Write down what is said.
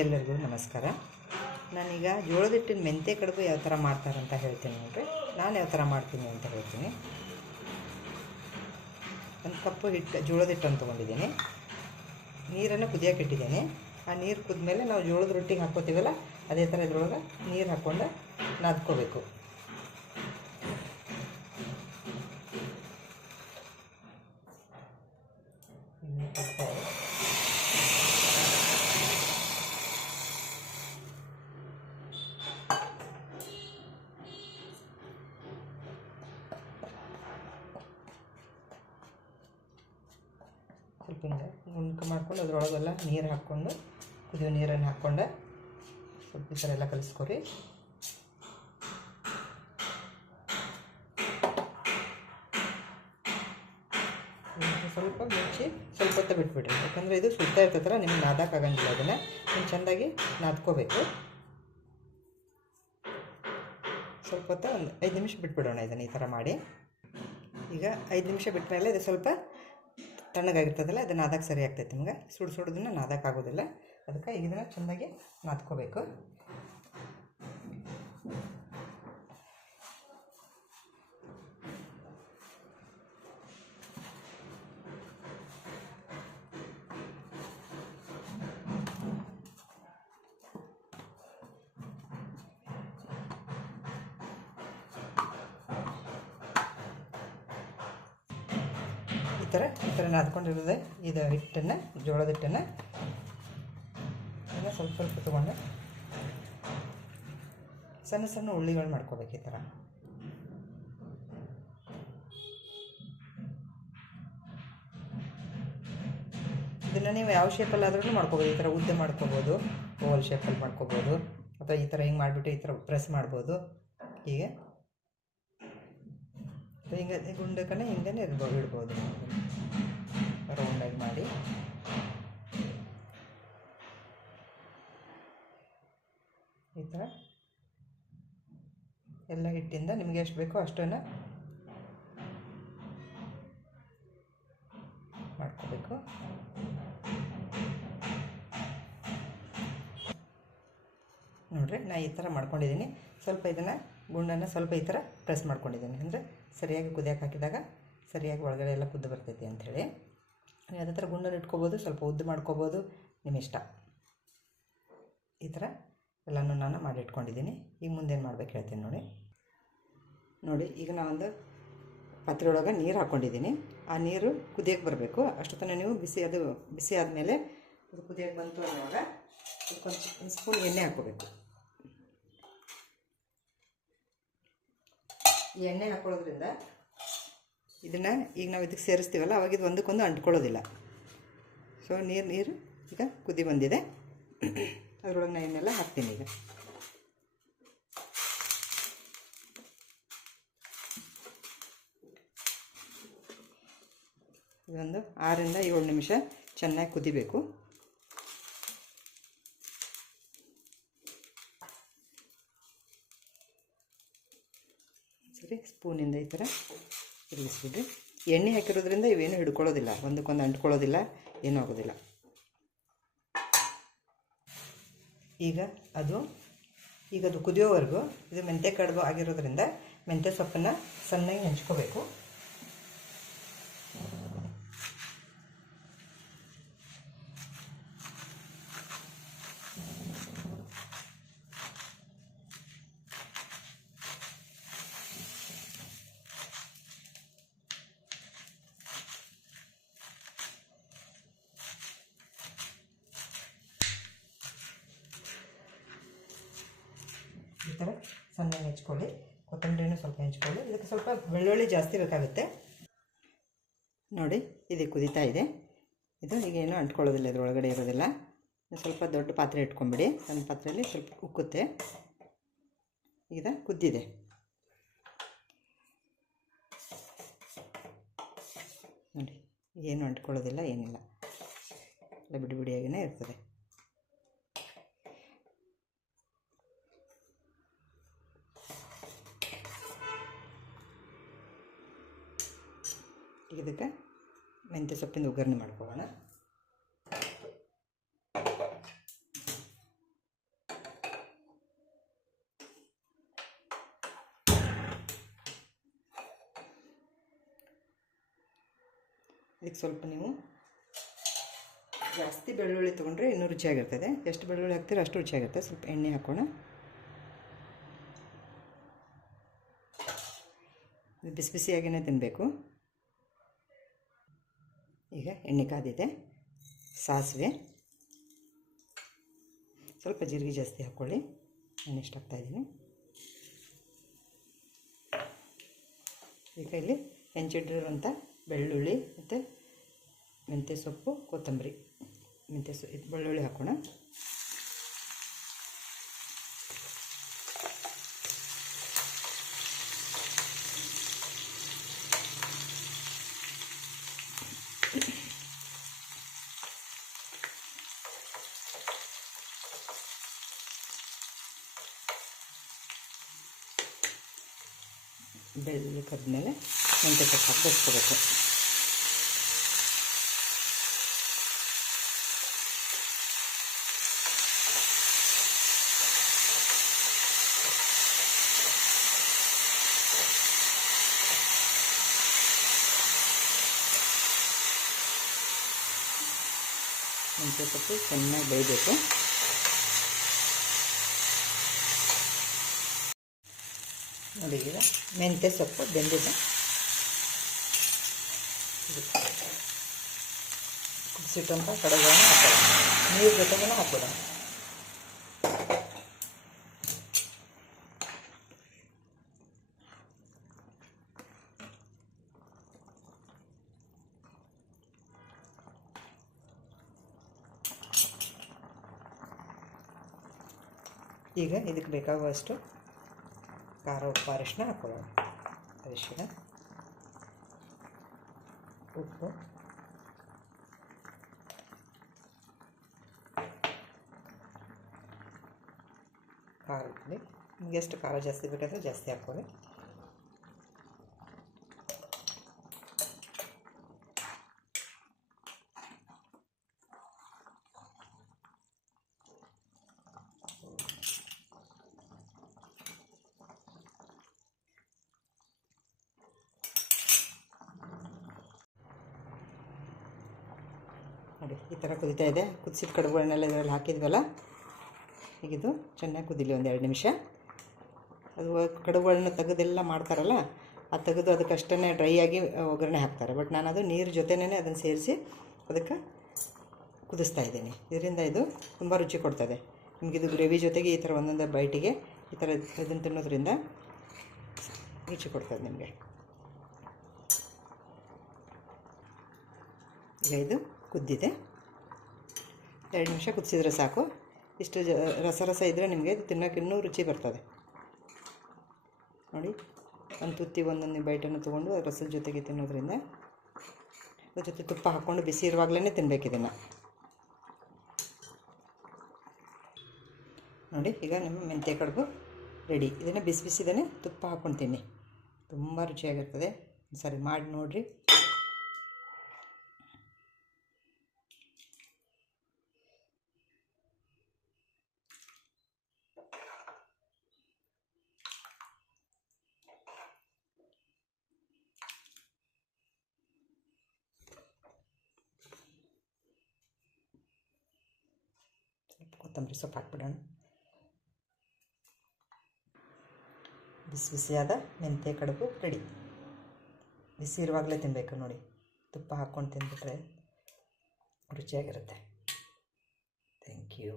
ಎಲ್ಲರಿಗೂ ನಮಸ್ಕಾರ. ನಾನೀಗ ಜೋಳದ ಹಿಟ್ಟಿನ ಮೆಂತ್ಯ ಕಡುಬು ಯಾವ ಥರ ಮಾಡ್ತಾರಂತ ಹೇಳ್ತೀನಿ ನೋಡ್ರಿ. ನಾನು ಯಾವ ಥರ ಮಾಡ್ತೀನಿ ಅಂತ ಹೇಳ್ತೀನಿ. ಒಂದು ಕಪ್ಪು ಜೋಳದ ಹಿಟ್ಟನ್ನು ತೊಗೊಂಡಿದ್ದೀನಿ. ನೀರನ್ನು ಕುದಿಯೋಕೆ ಇಟ್ಟಿದ್ದೀನಿ. ಆ ನೀರು ಕುದ್ಮೇಲೆ ನಾವು ಜೋಳದ ರೊಟ್ಟಿಗೆ ಹಾಕ್ಕೋತೀವಲ್ಲ, ಅದೇ ಥರ ಇದ್ರೊಳಗೆ ನೀರು ಹಾಕ್ಕೊಂಡು ನಾದ್ಕೋಬೇಕು. ಸ್ವಲ್ಪ ಹಿಂಗೆ ಗುಂಡ್ಕ ಮಾಡ್ಕೊಂಡು ಅದರೊಳಗೆಲ್ಲ ನೀರು ಹಾಕ್ಕೊಂಡು ಕುದಿಯೋ ನೀರನ್ನು ಹಾಕ್ಕೊಂಡು ಸ್ವಲ್ಪ ಈ ಥರ ಎಲ್ಲ ಕಲಿಸ್ಕೊರಿ. ಸ್ವಲ್ಪ ಮುಚ್ಚಿ ಸ್ವಲ್ಪ ಹೊತ್ತು ಬಿಟ್ಬಿಡ್ರಿ, ಯಾಕಂದರೆ ಇದು ಸುಡ್ತಾ ಇರ್ತೈತಲ್ಲ, ನಿಮ್ಗೆ ನಾದಕ್ಕಾಗಂಗಿಲ್ಲ. ಅದನ್ನು ನೀವು ಚೆಂದಾಗಿ ನಾದ್ಕೋಬೇಕು. ಸ್ವಲ್ಪ ಹೊತ್ತು ಒಂದು 5 ನಿಮಿಷ ಬಿಟ್ಬಿಡೋಣ ಇದನ್ನು. ಈ ಥರ ಮಾಡಿ ಈಗ 5 ನಿಮಿಷ ಬಿಟ್ಟ ಮೇಲೆ ಇದು ಸ್ವಲ್ಪ ತಣ್ಣಗಾಗಿರ್ತದಲ್ಲ, ಅದು ನಾದಕ್ಕೆ ಸರಿ ಆಗ್ತೈತೆ. ನಿಮ್ಗೆ ಸುಡೋದನ್ನು ನಾದಕ್ಕಾಗೋದಿಲ್ಲ. ಅದಕ್ಕೆ ಈಗ ಇದನ್ನು ಚೆಂದಾಗಿ ನಾದ್ಕೋಬೇಕು. ಈ ಥರ ನಾದ್ಕೊಂಡಿರೋದೆ ಇದು ಹಿಟ್ಟನ್ನು, ಜೋಳದ ಹಿಟ್ಟನ್ನು ಸ್ವಲ್ಪ ಸ್ವಲ್ಪ ತೊಗೊಂಡು ಸಣ್ಣ ಸಣ್ಣ ಉಳ್ಳಿಗಳು ಮಾಡ್ಕೋಬೇಕು. ಈ ಥರ ಇದನ್ನು ನೀವು ಯಾವ ಶೇಪಲ್ಲಾದ್ರೂ ಮಾಡ್ಕೋಬೋದು. ಈ ಥರ ಉದ್ದ ಮಾಡ್ಕೋಬೋದು, ಓವಲ್ ಶೇಪಲ್ಲಿ ಮಾಡ್ಕೋಬೋದು, ಅಥವಾ ಈ ಥರ ಹಿಂಗೆ ಮಾಡಿಬಿಟ್ಟು ಈ ಥರ ಪ್ರೆಸ್ ಮಾಡ್ಬೋದು. ಹೀಗೆ ಹಿಂಗೆ ಗುಂಡಕ್ಕನೆ ಹಿಂಗೆ ಇಡ್ಬೋದು. ರೌಂಡಾಗಿ ಮಾಡಿ ಈ ಥರ ಎಲ್ಲ ಹಿಟ್ಟಿಂದ ನಿಮಗೆ ಎಷ್ಟು ಬೇಕೋ ಅಷ್ಟನ್ನು ಮಾಡ್ಕೋಬೇಕು. ನೋಡಿರಿ, ನಾನು ಈ ಥರ ಮಾಡ್ಕೊಂಡಿದ್ದೀನಿ. ಸ್ವಲ್ಪ ಇದನ್ನು ಗುಂಡನ್ನು ಸ್ವಲ್ಪ ಈ ಥರ ಪ್ರೆಸ್ ಮಾಡ್ಕೊಂಡಿದ್ದೀನಿ, ಅಂದರೆ ಸರಿಯಾಗಿ ಕುದಿಯೋಕೆ ಹಾಕಿದಾಗ ಸರಿಯಾಗಿ ಒಳಗಡೆ ಎಲ್ಲ ಕುದ್ದು ಬರ್ತೈತಿ ಅಂಥೇಳಿ. ಅದೇ ಥರ ಗುಂಡನ್ನು ಇಟ್ಕೋಬೋದು, ಸ್ವಲ್ಪ ಉದ್ದು ಮಾಡ್ಕೋಬೋದು, ನಿಮ್ಮ ಇಷ್ಟ. ಈ ಥರ ಎಲ್ಲನೂ ನಾನು ಮಾಡಿ ಇಟ್ಕೊಂಡಿದ್ದೀನಿ. ಈಗ ಮುಂದೇನು ಮಾಡ್ಬೇಕು ಹೇಳ್ತೀನಿ ನೋಡಿ. ಈಗ ನಾನೊಂದು ಪಾತ್ರೆ ಒಳಗೆ ನೀರು ಹಾಕ್ಕೊಂಡಿದ್ದೀನಿ. ಆ ನೀರು ಕುದಿಯೋಕ್ಕೆ ಬರಬೇಕು. ಅಷ್ಟು ತನಕ ನೀವು ಬಿಸಿ ಆದಮೇಲೆ ಅದು ಕುದಿಯೋಕ್ಕೆ ಬಂತು ಅನ್ನೋವಾಗ ಒಂದು ಸ್ಪೂನ್ ಎಣ್ಣೆ ಹಾಕ್ಕೋಬೇಕು. ಈ ಎಣ್ಣೆ ಹಾಕ್ಕೊಳ್ಳೋದ್ರಿಂದ ಇದನ್ನು ಈಗ ನಾವು ಇದಕ್ಕೆ ಸೇರಿಸ್ತೀವಲ್ಲ, ಅವಾಗ ಇದು ಒಂದಕ್ಕೊಂದು ಅಂಟ್ಕೊಳ್ಳೋದಿಲ್ಲ. ಸೊ ನೀರು ಈಗ ಕುದಿ ಬಂದಿದೆ. ಅದರೊಳಗೆ ನಾನು ಎಣ್ಣೆಲ್ಲ ಹಾಕ್ತೀನಿ. ಈಗ ಇದೊಂದು 6 ರಿಂದ 7 ನಿಮಿಷ ಚೆನ್ನಾಗಿ ಕುದಿಬೇಕು. ಸರಿ, ಸ್ಪೂನಿಂದ ಈ ಥರ ತಿರುಗಿಸ್ಬಿಡ್ರಿ. ಎಣ್ಣೆ ಹಾಕಿರೋದ್ರಿಂದ ಇವೇನು ಹಿಡ್ಕೊಳ್ಳೋದಿಲ್ಲ, ಒಂದಕ್ಕೊಂದು ಅಂಟ್ಕೊಳ್ಳೋದಿಲ್ಲ, ಏನೂ ಆಗೋದಿಲ್ಲ. ಈಗ ಅದು ಕುದಿಯೋವರೆಗೂ ಇದು ಮೆಂತ್ಯ ಕಡುಬು ಆಗಿರೋದ್ರಿಂದ ಮೆಂತ್ಯ ಸೊಪ್ಪನ್ನು ಸಣ್ಣಗೆ ಹೆಂಚ್ಕೋಬೇಕು. ಈ ಥರ ಸಣ್ಣ ಹೆಚ್ಕೊಳ್ಳಿ. ಕೊತ್ತಂಬರಿನೂ ಸ್ವಲ್ಪ ಹೆಂಚ್ಕೊಳ್ಳಿ. ಇದಕ್ಕೆ ಸ್ವಲ್ಪ ಬೆಳ್ಳುಳ್ಳಿ ಜಾಸ್ತಿ ಬೇಕಾಗುತ್ತೆ. ನೋಡಿ, ಇದು ಕುದೀತಾ ಇದೆ. ಇದು ಈಗೇನು ಅಂಟ್ಕೊಳ್ಳೋದಿಲ್ಲ, ಇದರೊಳಗಡೆ ಇರೋದಿಲ್ಲ. ಸ್ವಲ್ಪ ದೊಡ್ಡ ಪಾತ್ರೆ ಇಟ್ಕೊಂಬಿಡಿ. ಸಣ್ಣ ಪಾತ್ರೆಯಲ್ಲಿ ಸ್ವಲ್ಪ ಉಕ್ಕುತ್ತೆ. ಇದು ಕುದ್ದಿದೆ. ನೋಡಿ, ಏನು ಅಂಟ್ಕೊಳ್ಳೋದಿಲ್ಲ, ಏನಿಲ್ಲ, ಎಲ್ಲ ಬಿಡಿ ಬಿಡಿಯಾಗಿಯೇ ಇರ್ತದೆ. ಇದಕ್ಕೆ ಮೆಂತ್ಯ ಸೊಪ್ಪಿಂದ ಒಗ್ಗರಣೆ ಮಾಡ್ಕೊಳ್ಳೋಣ. ಇದಕ್ಕೆ ಸ್ವಲ್ಪ ನೀವು ಜಾಸ್ತಿ ಬೆಳ್ಳುಳ್ಳಿ ತೊಗೊಂಡ್ರೆ ಇನ್ನೂ ರುಚಿಯಾಗಿರ್ತದೆ. ಎಷ್ಟು ಬೆಳ್ಳುಳ್ಳಿ ಹಾಕ್ತೀರೋ ಅಷ್ಟು ರುಚಿಯಾಗಿರುತ್ತೆ. ಸ್ವಲ್ಪ ಎಣ್ಣೆ ಹಾಕೋಣ. ಇದು ಬಿಸಿ ಬಿಸಿಯಾಗಿಯೇ ತಿನ್ನಬೇಕು. ಈಗ ಎಣ್ಣೆ ಕಾದಿದೆ. ಸಾಸಿವೆ, ಸ್ವಲ್ಪ ಜೀರಿಗೆ ಜಾಸ್ತಿ ಹಾಕ್ಕೊಳ್ಳಿ. ನಾನು ಇಷ್ಟು ಹಾಕ್ತಾಯಿದ್ದೀನಿ. ಈಗ ಇಲ್ಲಿ ಹೆಂಚಿಟ್ಟಿರುವಂಥ ಬೆಳ್ಳುಳ್ಳಿ ಮತ್ತು ಮೆಂತ್ಯ ಸೊಪ್ಪು, ಕೊತ್ತಂಬರಿ, ಬೆಳ್ಳುಳ್ಳಿ ಹಾಕೋಣ. ಬೆಳ್ಳುಳ್ಳಿ ಕದ್ಮೇಲೆ ಮೆಂತ್ಯ ಸೊಪ್ಪು ಹಾಕಿ ಬೇಯಿಸ್ಕೋಬೇಕು. ಮೆಂತ್ಯ ಸೊಪ್ಪು ಚೆನ್ನಾಗಿ ಬೇಯಬೇಕು. ನೋಡಿ, ಈಗ ಮೆಂತ್ಯ ಸೊಪ್ಪು ಬೆಂದಿದೆ. ಕುದಿಸಿಟ್ಟಂಥ ಕಡುಬನ್ನು ಹಾಕೋಣ. ನೀರು ಜೊತೆಗೂ ಹಾಕೋಣ. ಈಗ ಇದಕ್ಕೆ ಬೇಕಾಗುವಷ್ಟು ಖಾರ, ಉಪ್ಪು, ಅರಿಶಿನ ಹಾಕೊಳ್ಳೋಣ. ಅರಿಶಿನ, ಉಪ್ಪು, ಖಾರ ಪುಡಿ. ನಿಮಗೆ ಎಷ್ಟು ಖಾರ ಜಾಸ್ತಿ ಬೇಕಾದರೆ ಜಾಸ್ತಿ ಹಾಕ್ಕೊಳ್ಳಿ. ನೋಡಿ, ಈ ಥರ ಕುದೀತಾ ಇದೆ. ಕುದಿಸಿದ ಕಡುಬುಗಳನ್ನೆಲ್ಲ ಇದರಲ್ಲಿ ಹಾಕಿದ್ವಲ್ಲ, ಈಗ ಇದು ಚೆನ್ನಾಗಿ ಕುದೀಲಿ ಒಂದು 2 ನಿಮಿಷ. ಅದು ಕಡುಬುಗಳನ್ನ ತೆಗೆದೆಲ್ಲ ಮಾಡ್ತಾರಲ್ಲ, ಆ ತೆಗೆದು ಅದಕ್ಕಷ್ಟೇ ಡ್ರೈ ಆಗಿ ಒಗ್ಗರಣೆ ಹಾಕ್ತಾರೆ. ಬಟ್ ನಾನು ಅದು ನೀರು ಜೊತೆನೇ ಅದನ್ನು ಸೇರಿಸಿ ಅದಕ್ಕೆ ಕುದಿಸ್ತಾ ಇದ್ದೀನಿ. ಇದರಿಂದ ಇದು ತುಂಬ ರುಚಿ ಕೊಡ್ತದೆ. ನಿಮಗಿದು ಗ್ರೇವಿ ಜೊತೆಗೆ ಈ ಥರ ಒಂದೊಂದು ಬೈಟಿಗೆ ಈ ಥರ ಇದನ್ನು ತಿನ್ನೋದ್ರಿಂದ ರುಚಿ ಕೊಡ್ತದೆ ನಿಮಗೆ. ಈಗ ಇದು ಕುದ್ದಿದೆ. 2 ನಿಮಿಷ ಕುದಿಸಿದ್ರೆ ಸಾಕು. ಇಷ್ಟು ರಸ ಇದ್ದರೆ ನಿಮಗೆ ಇದು ತಿನ್ನೋಕೆ ಇನ್ನೂ ರುಚಿ ಬರ್ತದೆ. ನೋಡಿ, ಒಂದು ತುತ್ತಿ ಒಂದೊಂದು ಬೈಟನ್ನು ತೊಗೊಂಡು ರಸದ ಜೊತೆಗೆ ತಿನ್ನೋದ್ರಿಂದ, ಅದ್ರ ಜೊತೆ ತುಪ್ಪ ಹಾಕ್ಕೊಂಡು ಬಿಸಿ ಇರುವಾಗಲೇ ತಿನ್ನಬೇಕು ಇದನ್ನು. ನೋಡಿ, ಈಗ ನಿಮ್ಮ ಮೆಂತ್ಯ ಕಡುಬು ರೆಡಿ. ಇದನ್ನು ಬಿಸಿ ಬಿಸಿದೇ ತುಪ್ಪ ಹಾಕ್ಕೊಂಡು ತಿನ್ನಿ, ತುಂಬ ರುಚಿಯಾಗಿರ್ತದೆ. ಸರಿ ಮಾಡಿ ನೋಡಿರಿ. ಕೊತ್ತಂಬರಿ ಸೊಪ್ಪು ಹಾಕ್ಬಿಡೋಣ. ಬಿಸಿ ಬಿಸಿಯಾದ ಮೆಂತ್ಯ ಕಡುಬು ರೆಡಿ. ಬಿಸಿ ಇರುವಾಗಲೇ ತಿನ್ನಬೇಕು ನೋಡಿ. ತುಪ್ಪ ಹಾಕ್ಕೊಂಡು ತಿಂದುಬಿಟ್ರೆ ರುಚಿಯಾಗಿರುತ್ತೆ. Thank you.